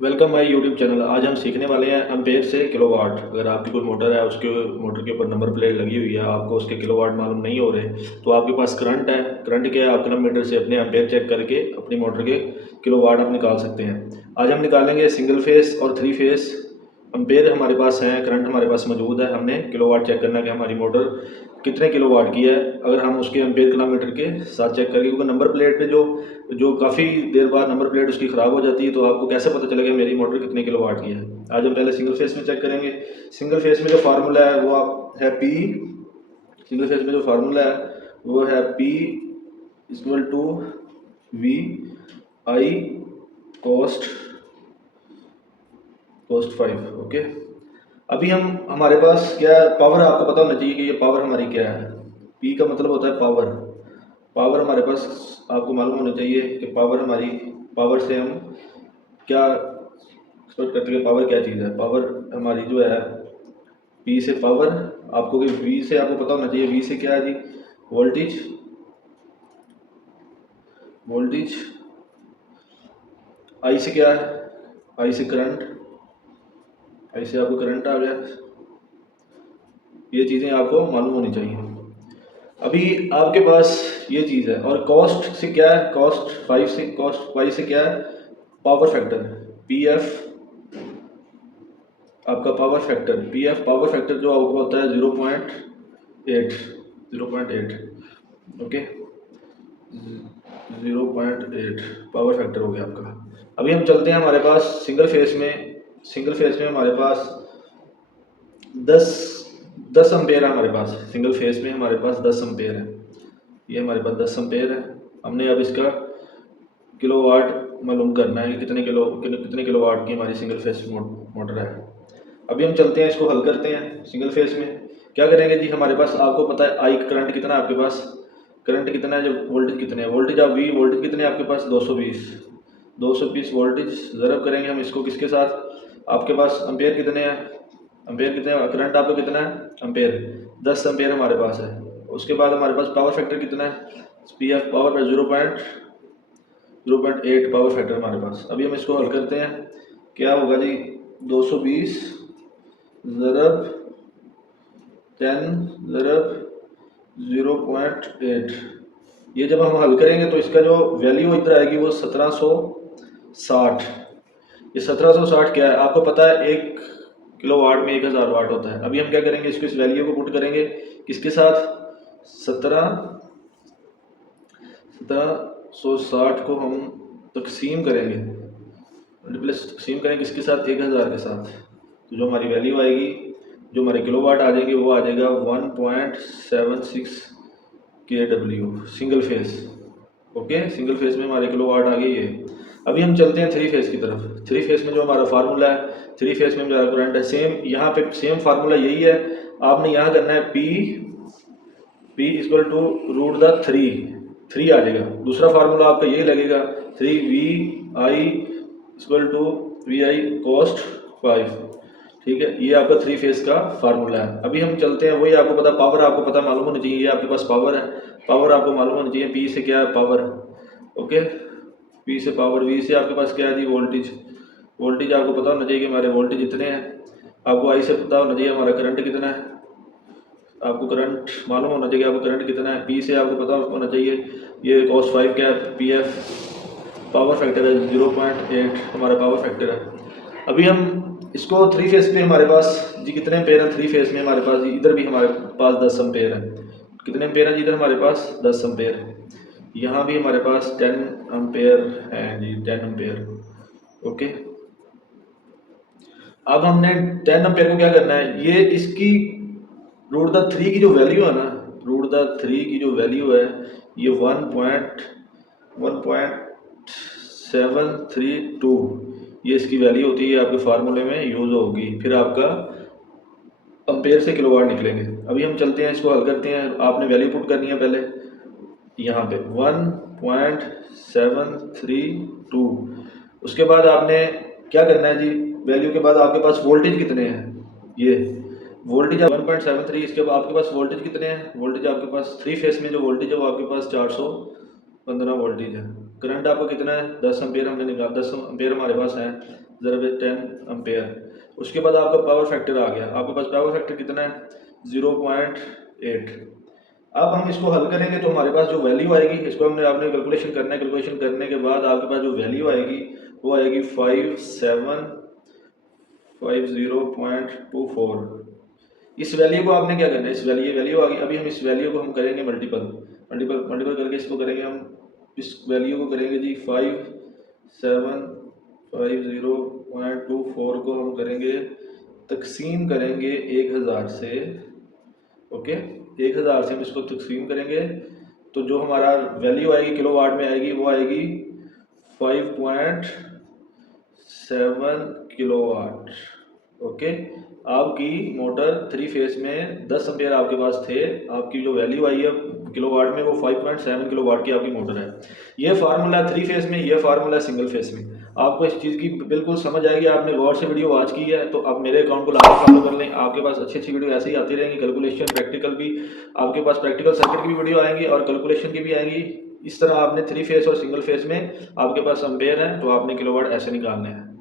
Welcome my YouTube channel. आज हम सीखने वाले हैं एम्पेयर से किलोवाट। अगर आपकी कोई मोटर है, उसके मोटर के ऊपर नंबर प्लेट लगी हुई है, आपको उसके किलोवाट मालूम नहीं हो रहे, तो आपके पास करंट है। करंट के आप करंट मीटर से अपने एम्पेयर चेक करके अपनी मोटर के किलोवाट आप निकाल सकते हैं। आज हम निकालेंगे सिंगल फेस और थ्री फेस। एम्पेयर हमारे पास हैं, करंट हमारे पास मौजूद है, हमने किलोवाट चेक करना है कि हमारी मोटर कितने किलोवाट की है। अगर हम उसके एम्पेयर किलोमीटर के साथ चेक करेंगे, क्योंकि नंबर प्लेट पे जो जो काफ़ी देर बाद नंबर प्लेट उसकी ख़राब हो जाती है, तो आपको कैसे पता चलेगा मेरी मोटर कितने किलोवाट की है। आज हम पहले सिंगल फेस में चेक करेंगे। सिंगल फेस में जो फार्मूला है वो आप है पी। सिंगल फेस में जो फार्मूला है वो है P equal to V I cos cos 5। Okay, अभी हम हमारे पास क्या पावर, आपको पता होना चाहिए कि ये पावर हमारी क्या है। पी का मतलब होता है पावर। पावर हमारे पास आपको मालूम होना चाहिए कि पावर हमारी, पावर से हम क्या एक्सपेक्ट करते हैं। पावर क्या चीज़ है? पावर हमारी जो है पी से पावर, आपको कि वी से आपको पता होना चाहिए। वी से क्या है जी? वोल्टेज। वोल्टेज। आई से क्या है? आई से करंट। आई से आपको करंट आ गया। ये चीज़ें आपको मालूम होनी चाहिए। अभी आपके पास ये चीज़ है। और कॉस्ट से क्या है? कॉस्ट फाइव से क्या है? Power factor. पी एफ आपका power factor, P F power factor जो आपको होता है 0.8। 0.8। ओके, 0.8 पावर फैक्टर हो गया आपका। अभी हम चलते हैं हमारे पास सिंगल फेस में। सिंगल फेस में हमारे पास 10 10 अम्पेयर है हमारे पास। सिंगल फेस में हमारे पास 10 अम्पेयर है। ये हमारे पास 10 अम्पेयर है। हमने अब इसका किलोवाट मालूम करना है कि कितने किलोवाट की हमारी सिंगल फेस मोटर है। अभी हम चलते हैं, इसको हल करते हैं। सिंगल फेस में क्या करेंगे जी? हमारे पास आपको पता है आई करंट कितना है आपके पास, करंट कितना है, जो वोल्टेज कितने हैं, वोल्टेज आप वी वोल्टेज कितने हैं आपके पास 220। 220 वोल्टेज ज़रब करेंगे हम इसको किसके साथ? आपके पास अम्पेयर कितने हैं? अम्पेयर कितने हैं? करंट आपका कितना है? अम्पेयर 10 अम्पेयर हमारे पास है। उसके बाद हमारे पास पावर फैक्टर कितना है? P F power 0.8 power factor हमारे पास। अभी हम इसको हल करते हैं। क्या होगा जी? 220 ज़रब 10 ज़रब 0.8। ये जब हम हल करेंगे तो इसका जो वैल्यू इधर आएगी वो 1760। ये 1760 क्या है? आपको पता है 1 किलोवाट में 1000 वाट होता है। अभी हम क्या करेंगे? इसको इस वैल्यू को पुट करेंगे किसके साथ? 1760 को हम तकसीम करेंगे, प्लस तकसीम करेंगे किसके साथ? 1000 के साथ। तो जो हमारी वैल्यू आएगी, जो हमारे किलोवाट आ जाएंगे, वो आ जाएगा 1.76 kW single phase. Okay, single phase में हमारे किलोवाट आ गई है। अभी हम चलते हैं थ्री फेस की तरफ। थ्री फेस में जो हमारा फार्मूला है, थ्री फेस में हमारा करंट है सेम। यहाँ पे सेम फार्मूला यही है। आपने यहाँ करना है P equal to root the three. Three आ जाएगा। दूसरा फार्मूला आपका यही लगेगा, 3 VI equal to VI cost 5। ठीक है, ये आपका थ्री फेस का फार्मूला है। अभी हम चलते हैं, वही आपको पता पावर, आपको पता मालूम होनी चाहिए। ये आपके पास पावर है, पावर आपको मालूम होनी चाहिए। पी से क्या है? पावर। ओके, पी से पावर। वी से आपके पास क्या है जी? वोल्टेज। वोल्टेज आपको पता होना चाहिए कि हमारे वोल्टेज इतने हैं। आपको आई से पता होना चाहिए हमारा करंट कितना है। आपको करंट मालूम होना चाहिए आपको करंट कितना है। पी से आपको पता होना चाहिए ये cos 5 क्या है? पी एफ पावर फैक्टर है 0.8 हमारा पावर फैक्टर है। अभी हम इसको थ्री फेस पे हमारे पास जी कितने एम्पेयर हैं? थ्री फेस में हमारे पास जी इधर भी हमारे पास 10 एम्पेयर है। कितने एम्पेयर हैं जी? इधर हमारे पास 10 एम्पेयर। यहाँ भी हमारे पास 10 एम्पेयर है जी, 10 एम्पेयर। ओके, अब हमने 10 एम्पेयर को क्या करना है? ये इसकी रूट द थ्री की जो वैल्यू है ना, रूट द थ्री की जो वैल्यू है, ये 1.732 ये इसकी वैल्यू होती है, आपके फार्मूले में यूज़ होगी। फिर आपका अम्पेयर से किलोवाट निकलेंगे। अभी हम चलते हैं, इसको हल करते हैं। आपने वैल्यू पुट करनी है पहले यहाँ पे 1.732। उसके बाद आपने क्या करना है जी? वैल्यू के बाद आपके पास वोल्टेज कितने हैं? ये वोल्टेज 1.73। इसके बाद आपके पास वोल्टेज कितने हैं? वोल्टेज आपके पास थ्री फेस में जो वोल्टेज है वो आपके पास 415 वोल्टेज है। करंट आपको कितना है? 10 एम्पेयर हमने निकाला, 10 एम्पेयर हमारे पास है। ज़रब 10 एम्पेयर। उसके बाद आपका पावर फैक्टर आ गया, आपके पास पावर फैक्टर कितना है 0.8। अब हम इसको हल करेंगे तो हमारे पास जो वैल्यू आएगी, इसको हमने आपने कैलकुलेशन करना है। कैलकुलेशन करने के बाद आपके पास जो वैल्यू आएगी वो आएगी 5750.24। इस वैल्यू को आपने क्या करना है, इस वैल्यू आ गई, अभी हम इस वैल्यू को हम करेंगे मल्टीपल करके इसको करेंगे हम, इस वैल्यू को करेंगे जी 5750.24 को हम करेंगे तकसीम करेंगे 1000 से। ओके, 1000 से हम इसको तकसीम करेंगे तो जो हमारा वैल्यू आएगी किलोवाट में आएगी वो आएगी 5.7 किलोवाट। ओके, आपकी मोटर 3 फेज में 10 एम्पेयर आपके पास थे, आपकी जो वैल्यू आई है किलोवाट में वो 5.7 किलोवाट की आपकी मोटर है। ये फार्मूला 3 फेज में, ये फार्मूला सिंगल फेज में। आपको इस चीज़ की बिल्कुल समझ आएगी, आपने गौर से वीडियो वॉच की है तो आप मेरे अकाउंट को लाकर फॉलो कर लें। आपके पास अच्छी अच्छी वीडियो ऐसे ही आती रहेंगी, कैलकुलेशन प्रैक्टिकल भी, आपके पास प्रैक्टिकल सर्किट की भी वीडियो आएंगी और कैलकुलेशन की भी आएंगी। इस तरह आपने 3 फेज और सिंगल फेज में आपके पास एम्पेयर है तो आपने किलोवाट ऐसे निकालने हैं।